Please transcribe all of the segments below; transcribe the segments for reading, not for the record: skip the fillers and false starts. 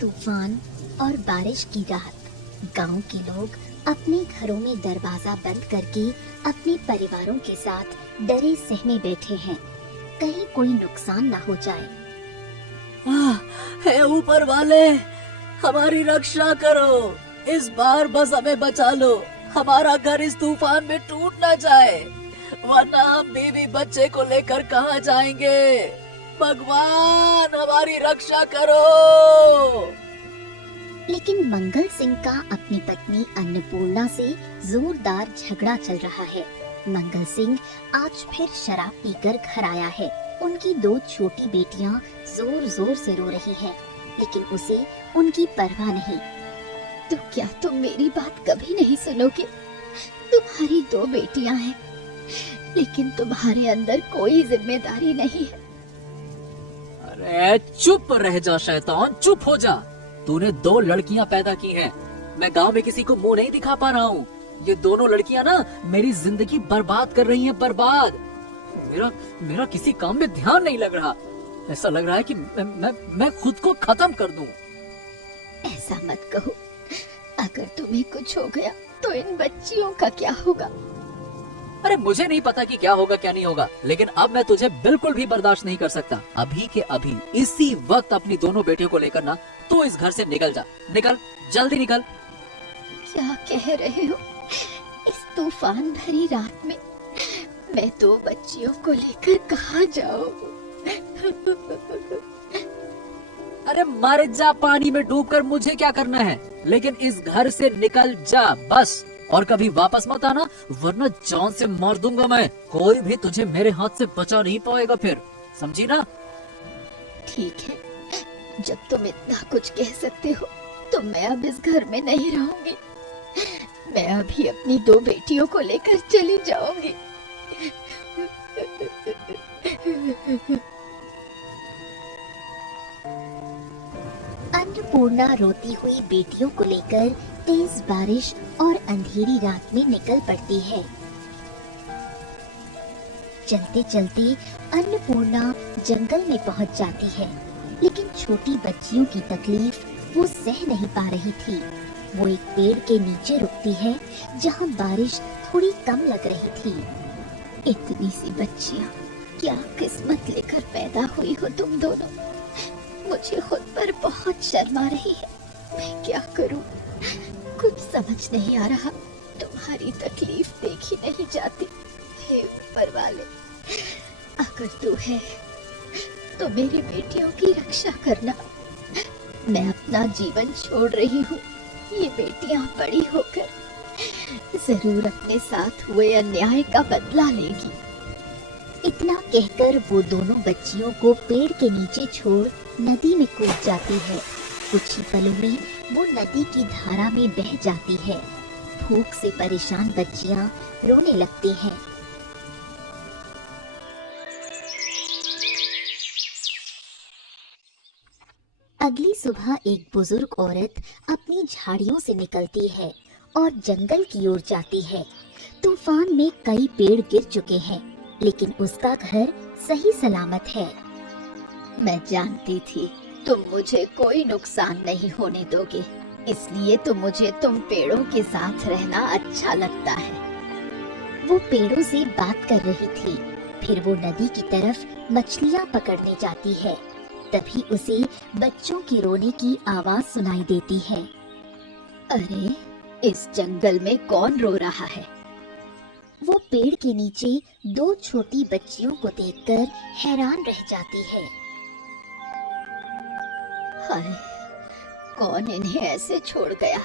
तूफान और बारिश की रात गांव के लोग अपने घरों में दरवाजा बंद करके अपने परिवारों के साथ डरे सहमे बैठे हैं, कहीं कोई नुकसान ना हो जाए। हे ऊपर वाले, हमारी रक्षा करो। इस बार बस हमें बचा लो। हमारा घर इस तूफान में टूट ना जाए, वरना हम बीवी बच्चे को लेकर कहाँ जाएंगे। भगवान हमारी रक्षा करो। लेकिन मंगल सिंह का अपनी पत्नी अन्नपूर्णा से जोरदार झगड़ा चल रहा है। मंगल सिंह आज फिर शराब पीकर घर आया है। उनकी 2 छोटी बेटियां जोर जोर से रो रही हैं, लेकिन उसे उनकी परवाह नहीं। तो क्या तुम मेरी बात कभी नहीं सुनोगे? तुम्हारी 2 बेटियां हैं, लेकिन तुम्हारे अंदर कोई जिम्मेदारी नहीं है। अरे चुप रह जा शैतान, चुप हो जा। तूने 2 लड़कियां पैदा की हैं। मैं गांव में किसी को मुंह नहीं दिखा पा रहा हूँ। ये दोनों लड़कियां ना मेरी जिंदगी बर्बाद कर रही हैं, बर्बाद। मेरा किसी काम में ध्यान नहीं लग रहा। ऐसा लग रहा है कि मैं खुद को खत्म कर दूं। ऐसा मत कहो। अगर तुम्हें कुछ हो गया तो इन बच्चियों का क्या होगा? अरे मुझे नहीं पता कि क्या होगा क्या नहीं होगा, लेकिन अब मैं तुझे बिल्कुल भी बर्दाश्त नहीं कर सकता। अभी के अभी इसी वक्त अपनी दोनों बेटियों को लेकर ना तू इस घर से निकल जा। निकल, जल्दी निकल। क्या कह रहे हो? इस तूफान भरी रात में मैं 2 बच्चियों को लेकर कहाँ जाऊँ? अरे मर जा पानी में डूबकर, मुझे क्या करना है। लेकिन इस घर से निकल जा बस, और कभी वापस मत आना, वरना जान से मार दूंगा मैं। कोई भी तुझे मेरे हाथ से बचा नहीं पाएगा फिर, समझी ना? ठीक है, जब तुम इतना कुछ कह सकते हो तो मैं अब इस घर में नहीं रहूंगी। मैं अभी अपनी 2 बेटियों को लेकर चली जाऊंगी। अन्नपूर्णा रोती हुई बेटियों को लेकर तेज बारिश और अंधेरी रात में निकल पड़ती है। चलते चलते अन्नपूर्णा जंगल में पहुंच जाती है, लेकिन छोटी बच्चियों की तकलीफ वो सह नहीं पा रही थी। वो एक पेड़ के नीचे रुकती है, जहां बारिश थोड़ी कम लग रही थी। इतनी सी बच्चियां, क्या किस्मत लेकर पैदा हुई हो तुम दोनों। मुझे खुद पर बहुत शर्म आ रही है। मैं क्या करूं? कुछ समझ नहीं आ रहा। तुम्हारी तकलीफ देखी नहीं जाती। हे ऊपर वाले, अगर तू है तो मेरी बेटियों की रक्षा करना। मैं अपना जीवन छोड़ रही हूँ। ये बेटियां बड़ी होकर जरूर अपने साथ हुए अन्याय का बदला लेगी। इतना कहकर वो दोनों बच्चियों को पेड़ के नीचे छोड़ नदी में कूद जाती है। कुछ ही पलों में वो नदी की धारा में बह जाती है। भूख से परेशान बच्चियां रोने लगती हैं। अगली सुबह एक बुजुर्ग औरत अपनी झाड़ियों से निकलती है और जंगल की ओर जाती है। तूफान में कई पेड़ गिर चुके हैं, लेकिन उसका घर सही सलामत है। मैं जानती थी तुम मुझे कोई नुकसान नहीं होने दोगे, इसलिए तो मुझे तुम पेड़ों के साथ रहना अच्छा लगता है। वो पेड़ों से बात कर रही थी। फिर वो नदी की तरफ मछलियाँ पकड़ने जाती है। तभी उसे बच्चों की रोने की आवाज सुनाई देती है। अरे, इस जंगल में कौन रो रहा है? वो पेड़ के नीचे 2 छोटी बच्चियों को देखकर हैरान रह जाती है। हाय, कौन इन्हें ऐसे छोड़ गया?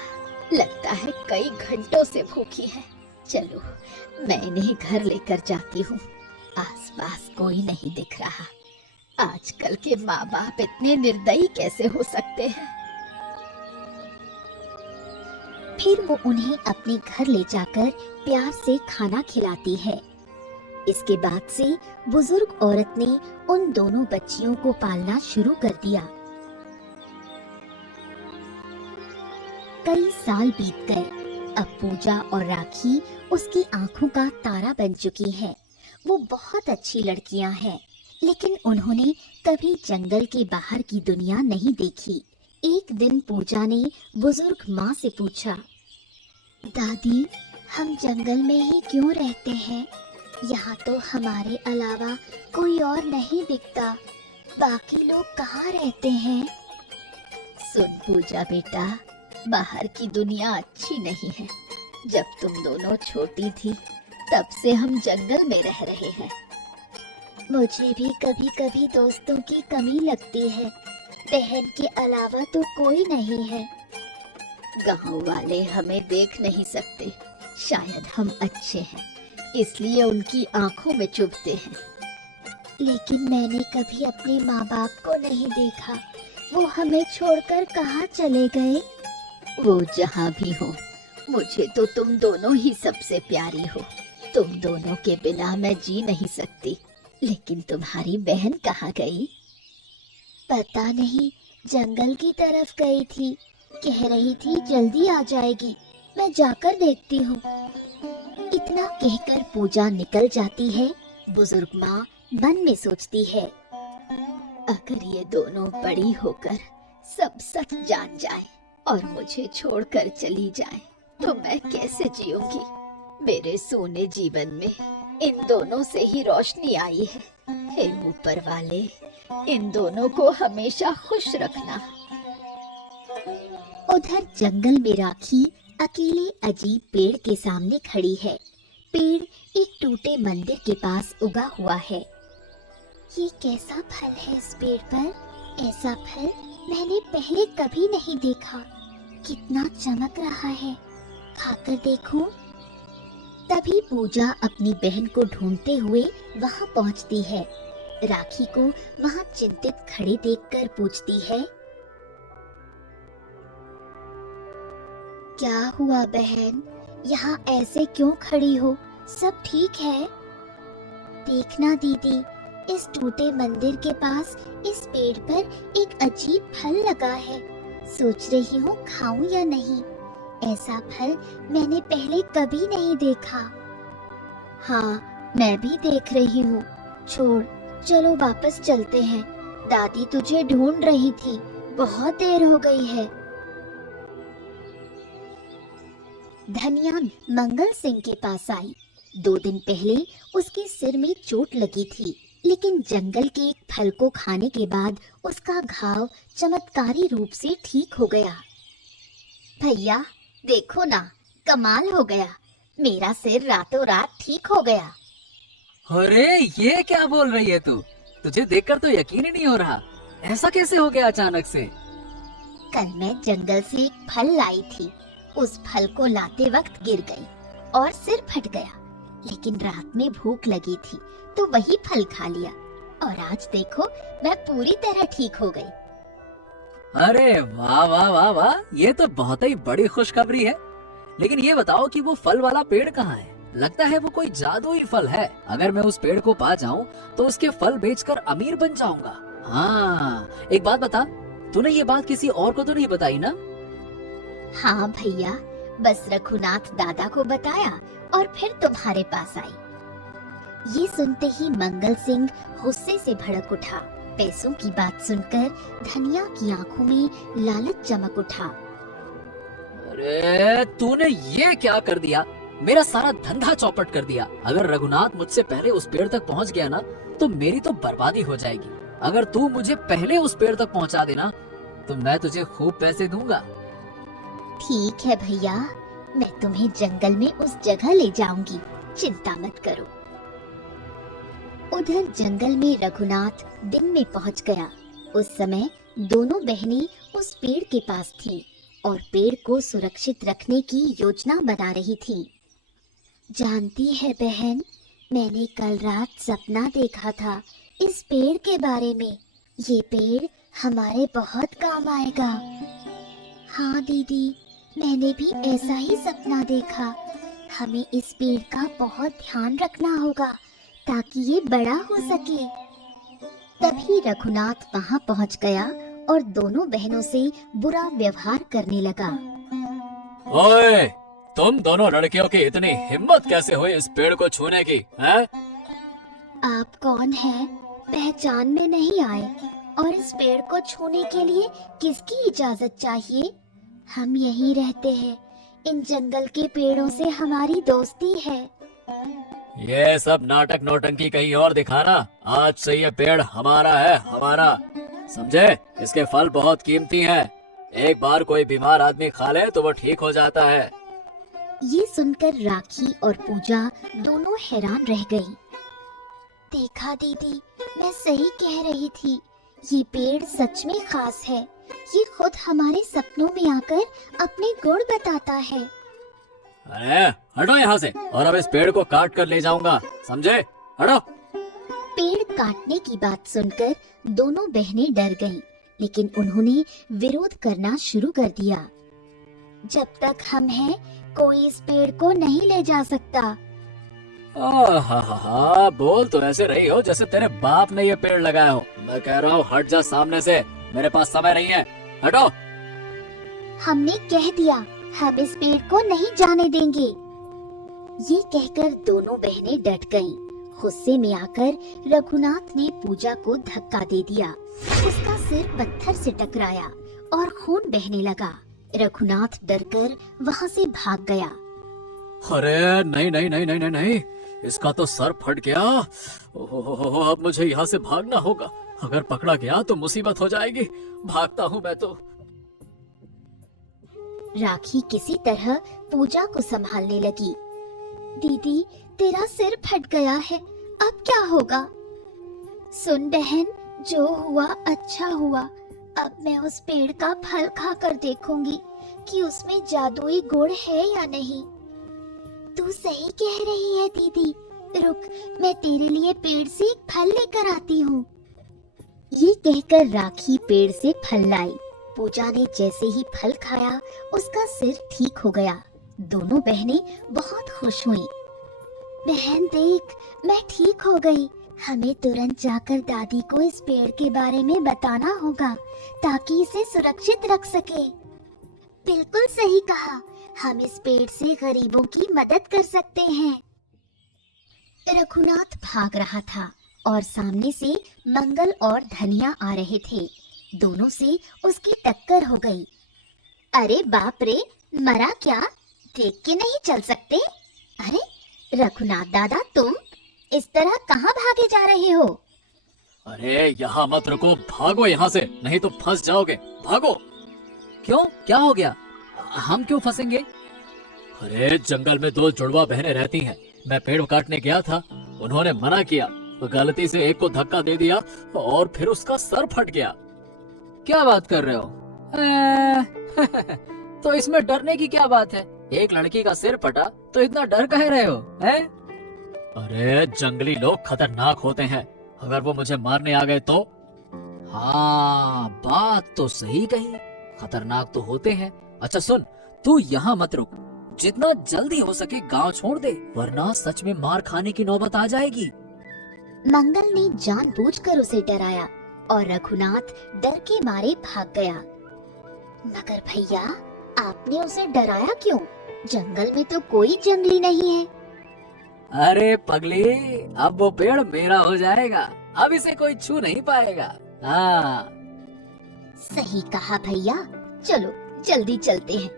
लगता है कई घंटों से भूखी है। चलो, मैं इन्हें घर लेकर जाती हूँ। आसपास कोई नहीं दिख रहा। आजकल के माँ बाप इतने निर्दयी कैसे हो सकते हैं? फिर वो उन्हें अपने घर ले जाकर प्यार से खाना खिलाती है। इसके बाद से बुजुर्ग औरत ने उन दोनों बच्चियों को पालना शुरू कर दिया। कई साल बीत गए। अब पूजा और राखी उसकी आंखों का तारा बन चुकी है। वो बहुत अच्छी लड़कियां हैं, लेकिन उन्होंने कभी जंगल के बाहर की दुनिया नहीं देखी। एक दिन पूजा ने बुजुर्ग माँ से पूछा, दादी, हम जंगल में ही क्यों रहते हैं? यहाँ तो हमारे अलावा कोई और नहीं दिखता। बाकी लोग कहाँ रहते हैं? सुन पूजा बेटा, बाहर की दुनिया अच्छी नहीं है। जब तुम दोनों छोटी थी तब से हम जंगल में रह रहे हैं। मुझे भी कभी कभी दोस्तों की कमी लगती है। बहन के अलावा तो कोई नहीं है। गांव वाले हमें देख नहीं सकते। शायद हम अच्छे हैं, इसलिए उनकी आंखों में चुभते हैं। लेकिन मैंने कभी अपने माँ बाप को नहीं देखा। वो हमें छोड़कर कहाँ चले गए? वो जहाँ भी हो, मुझे तो तुम दोनों ही सबसे प्यारी हो। तुम दोनों के बिना मैं जी नहीं सकती। लेकिन तुम्हारी बहन कहाँ गई? पता नहीं, जंगल की तरफ गई थी। कह रही थी जल्दी आ जाएगी। मैं जाकर देखती हूँ। इतना कहकर पूजा निकल जाती है। बुजुर्ग माँ मन में सोचती है, अगर ये दोनों बड़ी होकर सब सच जान जाएं और मुझे छोड़कर चली जाएं, तो मैं कैसे जीऊंगी? मेरे सोने जीवन में इन दोनों से ही रोशनी आई है। हे ऊपर वाले, इन दोनों को हमेशा खुश रखना। उधर जंगल में राखी अकेले अजीब पेड़ के सामने खड़ी है। पेड़ एक टूटे मंदिर के पास उगा हुआ है। ये कैसा फल है इस पेड़ पर? ऐसा फल मैंने पहले कभी नहीं देखा। कितना चमक रहा है, खाकर देखूं? तभी पूजा अपनी बहन को ढूंढते हुए वहां पहुंचती है। राखी को वहां चिंतित खड़ी देखकर पूछती है, क्या हुआ बहन? यहाँ ऐसे क्यों खड़ी हो? सब ठीक है? देखना दीदी, इस टूटे मंदिर के पास इस पेड़ पर एक अजीब फल लगा है। सोच रही हूँ खाऊं या नहीं। ऐसा फल मैंने पहले कभी नहीं देखा। हाँ, मैं भी देख रही हूँ। छोड़, चलो वापस चलते हैं। दादी तुझे ढूंढ रही थी। बहुत देर हो गई है। धनिया मंगल सिंह के पास आई। 2 दिन पहले उसके सिर में चोट लगी थी, लेकिन जंगल के एक फल को खाने के बाद उसका घाव चमत्कारी रूप से ठीक हो गया। भैया देखो ना, कमाल हो गया। मेरा सिर रातों रात ठीक हो गया। अरे ये क्या बोल रही है तू? तुझे देखकर तो यकीन ही नहीं हो रहा। ऐसा कैसे हो गया अचानक से? कल मैं जंगल से एक फल लाई थी। उस फल को लाते वक्त गिर गई और सिर फट गया। लेकिन रात में भूख लगी थी तो वही फल खा लिया और आज देखो मैं पूरी तरह ठीक हो गई। अरे वाह वाह वाह वाह, ये तो बहुत ही बड़ी खुशखबरी है। लेकिन ये बताओ कि वो फल वाला पेड़ कहाँ है? लगता है वो कोई जादुई फल है। अगर मैं उस पेड़ को पा जाऊं तो उसके फल बेचकर अमीर बन जाऊंगा। हाँ, एक बात बता, तूने ये बात किसी और को तो नहीं बताई ना? हाँ भैया, बस रघुनाथ दादा को बताया और फिर तुम्हारे पास आई। ये सुनते ही मंगल सिंह गुस्से से भड़क उठा। पैसों की बात सुनकर धनिया की आंखों में लालच चमक उठा। अरे तूने ये क्या कर दिया? मेरा सारा धंधा चौपट कर दिया। अगर रघुनाथ मुझसे पहले उस पेड़ तक पहुंच गया ना तो मेरी तो बर्बादी हो जाएगी। अगर तू मुझे पहले उस पेड़ तक पहुंचा देना तो मैं तुझे खूब पैसे दूंगा। ठीक है भैया, मैं तुम्हें जंगल में उस जगह ले जाऊंगी, चिंता मत करो। उधर जंगल में रघुनाथ दिन में पहुंच गया। उस समय दोनों बहनें उस पेड़ के पास थीं और पेड़ को सुरक्षित रखने की योजना बना रही थीं। जानती है बहन, मैंने कल रात सपना देखा था इस पेड़ के बारे में। ये पेड़ हमारे बहुत काम आएगा। हाँ दीदी, मैंने भी ऐसा ही सपना देखा। हमें इस पेड़ का बहुत ध्यान रखना होगा ताकि ये बड़ा हो सके। तभी रघुनाथ वहां पहुंच गया और दोनों बहनों से बुरा व्यवहार करने लगा। ओए, तुम दोनों लड़कियों की इतनी हिम्मत कैसे हुई इस पेड़ को छूने की? हैं? आप कौन हैं? पहचान में नहीं आए। और इस पेड़ को छूने के लिए किसकी इजाजत चाहिए? हम यहीं रहते हैं, इन जंगल के पेड़ों से हमारी दोस्ती है। ये सब नाटक नौटंकी कहीं और दिखाना। आज से ये पेड़ हमारा है, हमारा, समझे? इसके फल बहुत कीमती हैं। एक बार कोई बीमार आदमी खा ले तो वो ठीक हो जाता है। ये सुनकर राखी और पूजा दोनों हैरान रह गईं। देखा दीदी, मैं सही कह रही थी, ये पेड़ सच में खास है। ये खुद हमारे सपनों में आकर अपने गुण बताता है। अरे हटो यहाँ से, और अब इस पेड़ को काट कर ले जाऊंगा, समझे? हटो। पेड़ काटने की बात सुनकर दोनों बहनें डर गईं, लेकिन उन्होंने विरोध करना शुरू कर दिया। जब तक हम हैं, कोई इस पेड़ को नहीं ले जा सकता। हा, बोल तो ऐसे रही हो जैसे तेरे बाप ने ये पेड़ लगाया हो। मैं कह रहा हूँ हट जा सामने से, मेरे पास समय नहीं है, हटो। हमने कह दिया, हम इस पेड़ को नहीं जाने देंगे। ये कहकर दोनों बहनें डट गईं। गुस्से में आकर रघुनाथ ने पूजा को धक्का दे दिया। उसका सिर पत्थर से टकराया और खून बहने लगा। रघुनाथ डरकर वहाँ से भाग गया। अरे नहीं नहीं नहीं नहीं नहीं नहीं, इसका तो सर फट गया। ओहो, अब मुझे यहाँ से भागना होगा। अगर पकड़ा गया तो मुसीबत हो जाएगी। भागता हूँ मैं तो। राखी किसी तरह पूजा को संभालने लगी। दीदी, तेरा सिर फट गया है, अब क्या होगा? सुन बहन, जो हुआ अच्छा हुआ। अब मैं उस पेड़ का फल खाकर देखूंगी कि उसमें जादुई गुण है या नहीं। तू सही कह रही है दीदी, रुक, मैं तेरे लिए पेड़ से एक फल लेकर आती हूँ। ये कहकर राखी पेड़ से फल लाई। पूजा ने जैसे ही फल खाया, उसका सिर ठीक हो गया। दोनों बहनें बहुत खुश हुईं। बहन देख, मैं ठीक हो गई। हमें तुरंत जाकर दादी को इस पेड़ के बारे में बताना होगा ताकि इसे सुरक्षित रख सके। बिल्कुल सही कहा, हम इस पेड़ से गरीबों की मदद कर सकते हैं। रघुनाथ भाग रहा था और सामने से मंगल और धनिया आ रहे थे। दोनों से उसकी टक्कर हो गई। अरे बाप रे, मरा क्या? देख के नहीं चल सकते? अरे रघुनाथ दादा, तुम इस तरह कहाँ भागे जा रहे हो? अरे यहाँ मत रुको, भागो यहाँ से, नहीं तो फंस जाओगे। भागो। क्यों, क्या हो गया? हम क्यों फंसेंगे? अरे जंगल में दो जुड़वा बहनें रहती हैं। मैं पेड़ काटने गया था, उन्होंने मना किया, गलती से एक को धक्का दे दिया और फिर उसका सर फट गया। क्या बात कर रहे हो? तो इसमें डरने की क्या बात है? एक लड़की का सिर फटा तो इतना डर काहे रहे हो? हैं? अरे जंगली लोग खतरनाक होते हैं, अगर वो मुझे मारने आ गए तो? हाँ, बात तो सही कही, खतरनाक तो होते हैं। अच्छा सुन, तू यहाँ मत रुक, जितना जल्दी हो सके गांव छोड़ दे, वरना सच में मार खाने की नौबत आ जाएगी। मंगल ने जानबूझकर उसे डराया और रघुनाथ डर के मारे भाग गया। मगर भैया, आपने उसे डराया क्यों? जंगल में तो कोई जंगली नहीं है। अरे पगली, अब वो पेड़ मेरा हो जाएगा, अब इसे कोई छू नहीं पाएगा। हाँ सही कहा भैया, चलो जल्दी चलते हैं।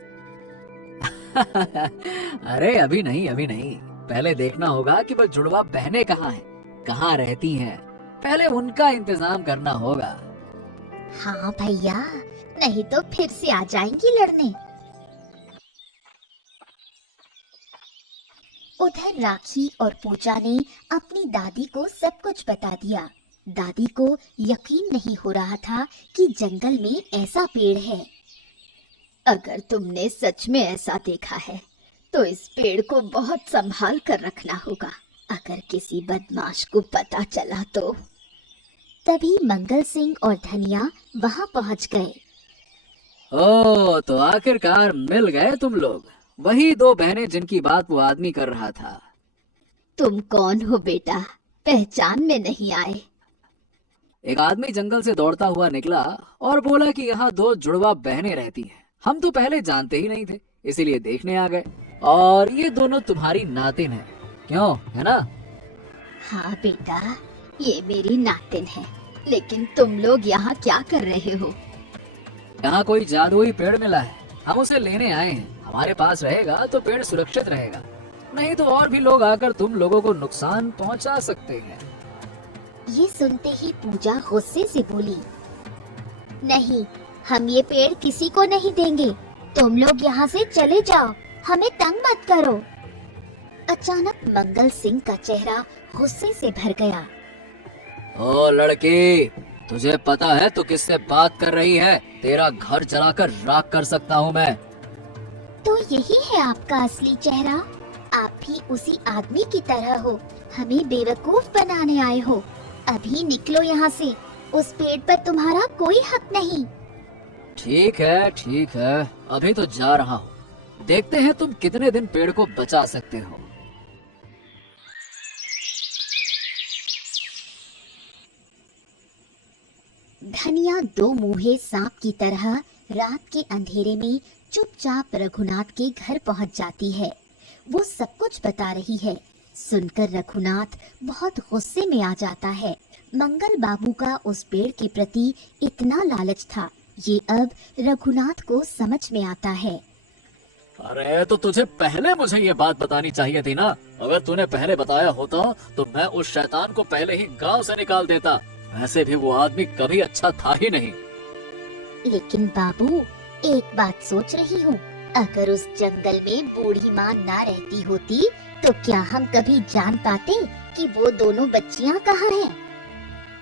अरे अभी नहीं, अभी नहीं, पहले देखना होगा कि वो जुड़वा बहनें कहाँ हैं, कहाँ रहती हैं। पहले उनका इंतजाम करना होगा। हाँ भैया, नहीं तो फिर से आ जाएंगी लड़ने। उधर राखी और पूजा ने अपनी दादी को सब कुछ बता दिया। दादी को यकीन नहीं हो रहा था कि जंगल में ऐसा पेड़ है। अगर तुमने सच में ऐसा देखा है तो इस पेड़ को बहुत संभाल कर रखना होगा। अगर किसी बदमाश को पता चला तो। तभी मंगल सिंह और धनिया वहां पहुंच गए। ओ, तो आखिरकार मिल गए तुम लोग, वही दो बहनें जिनकी बात वो आदमी कर रहा था। तुम कौन हो बेटा, पहचान में नहीं आए? एक आदमी जंगल से दौड़ता हुआ निकला और बोला कि यहाँ दो जुड़वा बहनें रहती हैं। हम तो पहले जानते ही नहीं थे, इसीलिए देखने आ गए। और ये दोनों तुम्हारी नातिन हैं, क्यों, है ना? हाँ बेटा, ये मेरी नातिन है। लेकिन तुम लोग यहाँ क्या कर रहे हो? यहाँ कोई जादुई पेड़ मिला है, हम उसे लेने आए हैं। हमारे पास रहेगा तो पेड़ सुरक्षित रहेगा, नहीं तो और भी लोग आकर तुम लोगों को नुकसान पहुँचा सकते हैं। ये सुनते ही पूजा गुस्से से बोली, नहीं, हम ये पेड़ किसी को नहीं देंगे। तुम लोग यहाँ से चले जाओ, हमें तंग मत करो। अचानक मंगल सिंह का चेहरा गुस्से से भर गया। ओ लड़की, तुझे पता है तू किससे बात कर रही है? तेरा घर जलाकर राख कर सकता हूँ मैं। तो यही है आपका असली चेहरा? आप भी उसी आदमी की तरह हो, हमें बेवकूफ बनाने आए हो। अभी निकलो यहाँ से, उस पेड़ पर तुम्हारा कोई हक नहीं। ठीक है, अभी तो जा रहा हूँ। देखते हैं तुम कितने दिन पेड़ को बचा सकते हो। धनिया दो मुंहे सांप की तरह रात के अंधेरे में चुपचाप रघुनाथ के घर पहुंच जाती है। वो सब कुछ बता रही है। सुनकर रघुनाथ बहुत गुस्से में आ जाता है। मंगल बाबू का उस पेड़ के प्रति इतना लालच था, ये अब रघुनाथ को समझ में आता है। अरे तो तुझे पहले मुझे ये बात बतानी चाहिए थी ना। अगर तूने पहले बताया होता तो मैं उस शैतान को पहले ही गांव से निकाल देता। वैसे भी वो आदमी कभी अच्छा था ही नहीं। लेकिन बाबू, एक बात सोच रही हूँ, अगर उस जंगल में बूढ़ी माँ ना रहती होती तो क्या हम कभी जान पाते कि वो दोनों बच्चियाँ कहाँ हैं?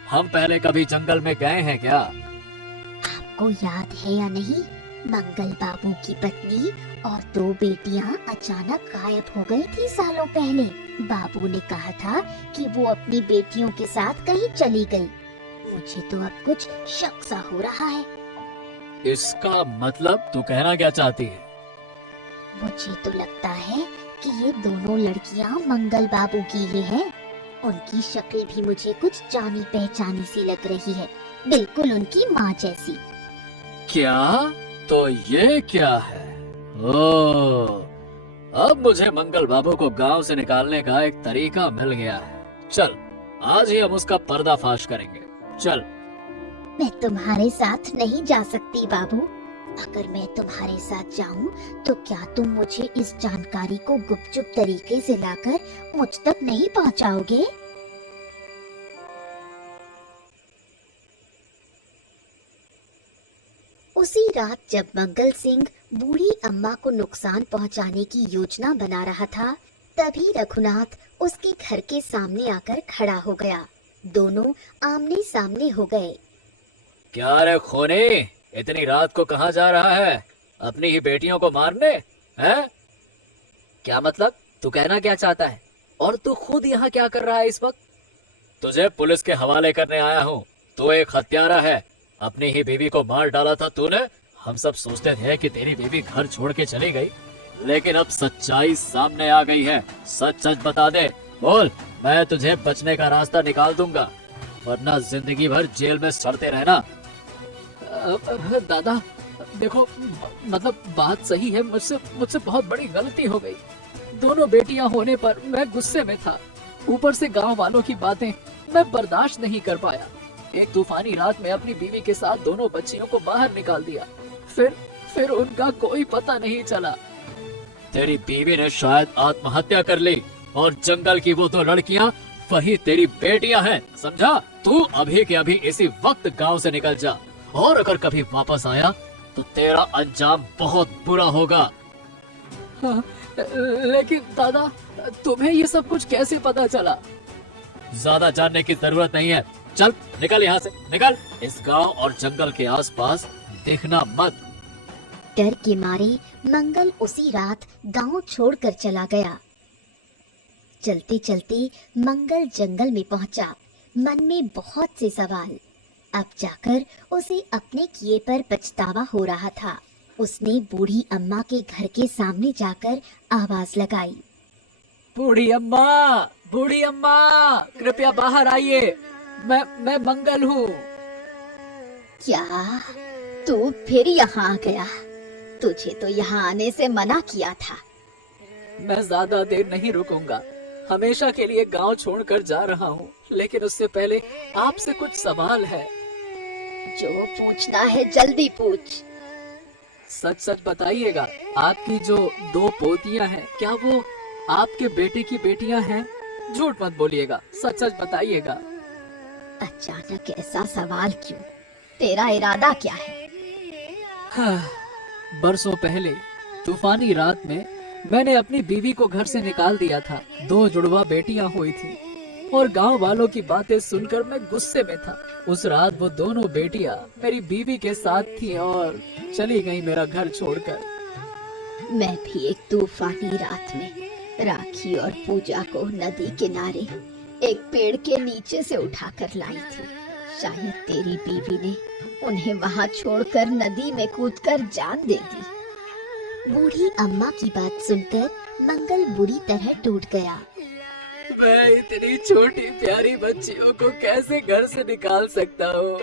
हम पहले कभी जंगल में गए हैं क्या? आपको याद है या नहीं, मंगल बाबू की पत्नी और दो बेटियां अचानक गायब हो गई थी सालों पहले। बाबू ने कहा था कि वो अपनी बेटियों के साथ कहीं चली गई। मुझे तो अब कुछ शक सा हो रहा है। इसका मतलब तू कहना क्या चाहती है? मुझे तो लगता है कि ये दोनों लड़कियां मंगल बाबू की ही हैं। उनकी शक्ल भी मुझे कुछ जानी पहचानी सी लग रही है, बिल्कुल उनकी माँ जैसी। क्या? तो ये क्या है? ओह, अब मुझे मंगल बाबू को गांव से निकालने का एक तरीका मिल गया है। चल, आज ही हम उसका पर्दाफाश करेंगे। चल। मैं तुम्हारे साथ नहीं जा सकती बाबू। अगर मैं तुम्हारे साथ जाऊं तो क्या तुम मुझे इस जानकारी को गुपचुप तरीके से लाकर मुझ तक नहीं पहुंचाओगे? उसी रात जब मंगल सिंह बूढ़ी अम्मा को नुकसान पहुंचाने की योजना बना रहा था, तभी रघुनाथ उसके घर के सामने आकर खड़ा हो गया। दोनों आमने सामने हो गए। क्या रे खोने, इतनी रात को कहाँ जा रहा है? अपनी ही बेटियों को मारने? हैं? क्या मतलब? तू कहना क्या चाहता है? और तू खुद यहाँ क्या कर रहा है इस वक्त? तुझे पुलिस के हवाले करने आया हूँ। तू एक हत्यारा है। अपनी ही बीवी को मार डाला था तूने। हम सब सोचते थे कि तेरी बीवी घर छोड़ के चली गई, लेकिन अब सच्चाई सामने आ गई है। सच सच बता दे, बोल। मैं तुझे बचने का रास्ता निकाल दूंगा, वरना जिंदगी भर जेल में सड़ते रहना। दादा देखो, मतलब बात सही है, मुझसे बहुत बड़ी गलती हो गई। दोनों बेटियां होने पर मैं गुस्से में था। ऊपर से गांव वालों की बातें मैं बर्दाश्त नहीं कर पाया। एक तूफानी रात में अपनी बीवी के साथ दोनों बच्चियों को बाहर निकाल दिया। फिर उनका कोई पता नहीं चला। तेरी बीवी ने शायद आत्महत्या कर ली और जंगल की वो दो लड़कियां वही तेरी बेटियां हैं, समझा? तू अभी के अभी इसी वक्त गांव से निकल जा, और अगर कभी वापस आया तो तेरा अंजाम बहुत बुरा होगा। हाँ, लेकिन दादा, तुम्हें ये सब कुछ कैसे पता चला? ज्यादा जानने की जरूरत नहीं है। चल निकल यहाँ से, निकल। इस गांव और जंगल के आसपास दिखना मत। डर के मारे मंगल उसी रात गांव छोड़कर चला गया। चलते चलते मंगल जंगल में पहुंचा। मन में बहुत से सवाल। अब जाकर उसे अपने किए पर पछतावा हो रहा था। उसने बूढ़ी अम्मा के घर के सामने जाकर आवाज लगाई, बूढ़ी अम्मा, बूढ़ी अम्मा, कृपया बाहर आइए। मैं मंगल हूँ। क्या तू फिर यहाँ आ गया? तुझे तो यहाँ आने से मना किया था। मैं ज्यादा देर नहीं रुकूंगा। हमेशा के लिए गांव छोड़कर जा रहा हूँ, लेकिन उससे पहले आपसे कुछ सवाल है। जो पूछना है जल्दी पूछ। सच सच बताइएगा, आपकी जो 2 पोतियां हैं, क्या वो आपके बेटे की बेटियां हैं? झूठ मत बोलिएगा, सच सच बताइएगा। अचानक ऐसा सवाल क्यों? तेरा इरादा क्या है? हाँ, बरसों पहले तूफानी रात में मैंने अपनी बीवी को घर से निकाल दिया था। 2 जुड़वा बेटियां हुई थी और गांव वालों की बातें सुनकर मैं गुस्से में था। उस रात वो दोनों बेटियां मेरी बीवी के साथ थी और चली गई मेरा घर छोड़कर। मैं भी एक तूफानी रात में राखी और पूजा को नदी किनारे एक पेड़ के नीचे से उठाकर लाई थी। शायद तेरी बीवी ने उन्हें वहां छोड़कर नदी में कूदकर जान दे दी। बूढ़ी अम्मा की बात सुनकर मंगल बुरी तरह टूट गया। मैं इतनी छोटी प्यारी बच्चियों को कैसे घर से निकाल सकता हूँ?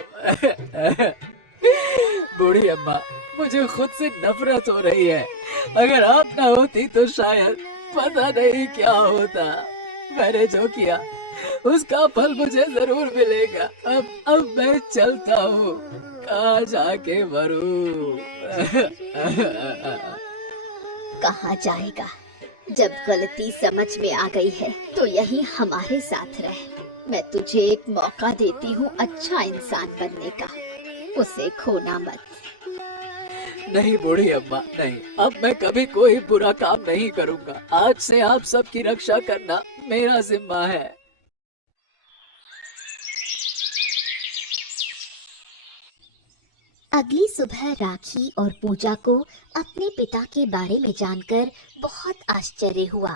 बूढ़ी अम्मा, मुझे खुद से नफरत हो रही है। अगर आप ना होती तो शायद पता नहीं क्या होता। मैंने जो किया उसका फल मुझे जरूर मिलेगा। अब मैं चलता हूँ, कहाँ जाके मरूं? कहाँ जाएगा? जब गलती समझ में आ गई है तो यही हमारे साथ रह। मैं तुझे एक मौका देती हूँ अच्छा इंसान बनने का, उसे खोना मत। नहीं बूढ़ी अम्मा, नहीं, अब मैं कभी कोई बुरा काम नहीं करूँगा। आज से आप सबकी रक्षा करना मेरा जिम्मा है। अगली सुबह राखी और पूजा को अपने पिता के बारे में जानकर बहुत आश्चर्य हुआ।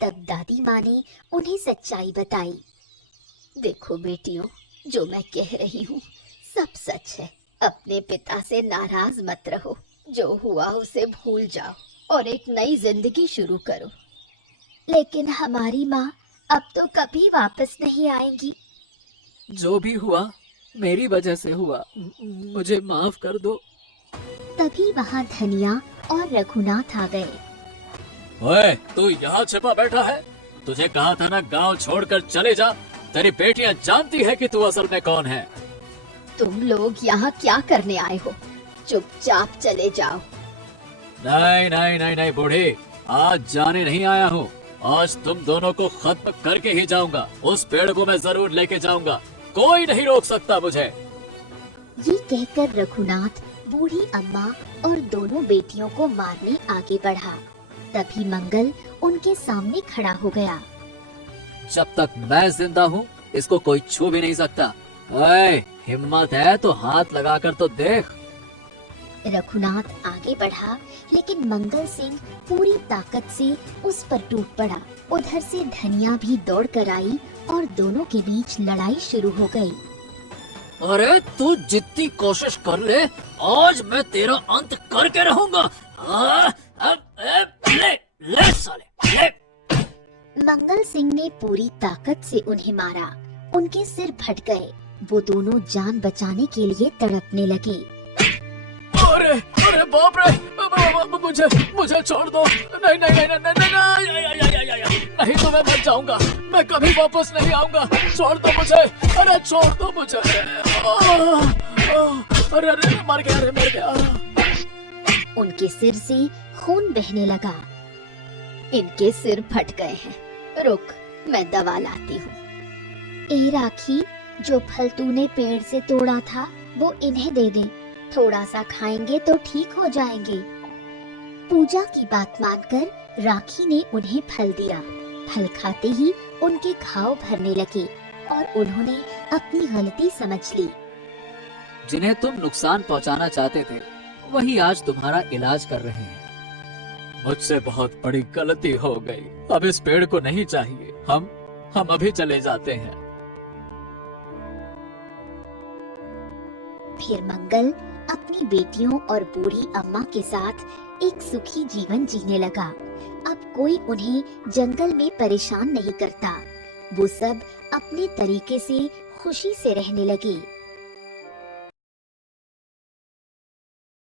तब दादी माँ ने उन्हें सच्चाई बताई। देखो बेटियों, जो मैं कह रही हूँ सब सच है। अपने पिता से नाराज मत रहो। जो हुआ उसे भूल जाओ और एक नई जिंदगी शुरू करो। लेकिन हमारी माँ अब तो कभी वापस नहीं आएंगी। जो भी हुआ मेरी वजह से हुआ, मुझे माफ कर दो। तभी वहाँ धनिया और रघुनाथ आ गए। ओए, तू यहाँ छिपा बैठा है? तुझे कहा था ना गांव छोड़कर चले जा। तेरी बेटियां जानती है कि तू असल में कौन है। तुम लोग यहाँ क्या करने आए हो? चुपचाप चले जाओ। नहीं नहीं नहीं नहीं बूढ़ी, आज जाने नहीं आया हूँ। आज तुम दोनों को खत्म करके ही जाऊंगा। उस पेड़ को मैं जरूर लेके जाऊंगा, कोई नहीं रोक सकता मुझे। ये कहकर रघुनाथ बूढ़ी अम्मा और दोनों बेटियों को मारने आगे बढ़ा। तभी मंगल उनके सामने खड़ा हो गया। जब तक मैं जिंदा हूँ इसको कोई छू भी नहीं सकता। ओए, हिम्मत है तो हाथ लगाकर तो देख। रघुनाथ आगे बढ़ा, लेकिन मंगल सिंह पूरी ताकत से उस पर टूट पड़ा। उधर से धनिया भी दौड़ कर आई और दोनों के बीच लड़ाई शुरू हो गई। अरे तू जितनी कोशिश कर ले, आज मैं तेरा अंत करके रहूंगा। ले, ले साले, ले। मंगल सिंह ने पूरी ताकत से उन्हें मारा। उनके सिर फट गए। वो दोनों जान बचाने के लिए तड़पने लगे। अरे अरे बाप रे, मुझे छोड़ दो। नहीं नहीं नहीं नहीं नहीं, नहीं तो मैं मर जाऊंगा। मैं कभी वापस नहीं आऊंगा। छोड़ दो मुझे, अरे छोड़ दो मुझे। अरे अरे मर गया, अरे मर गया। उनके सिर से खून बहने लगा। इनके सिर फट गए हैं। रुक, मैं दवा लाती हूँ। ए राखी, जो फल तूने पेड़ से तोड़ा था वो इन्हें दे दे। थोड़ा सा खाएंगे तो ठीक हो जाएंगे। पूजा की बात मानकर राखी ने उन्हें फल दिया। फल खाते ही उनके घाव भरने लगे और उन्होंने अपनी गलती समझ ली। जिन्हें तुम नुकसान पहुंचाना चाहते थे वही आज तुम्हारा इलाज कर रहे हैं। मुझसे बहुत बड़ी गलती हो गई। अब इस पेड़ को नहीं चाहिए। हम अभी चले जाते हैं। फिर मंगल अपनी बेटियों और बूढ़ी अम्मा के साथ एक सुखी जीवन जीने लगा। अब कोई उन्हें जंगल में परेशान नहीं करता। वो सब अपने तरीके से खुशी से रहने लगे।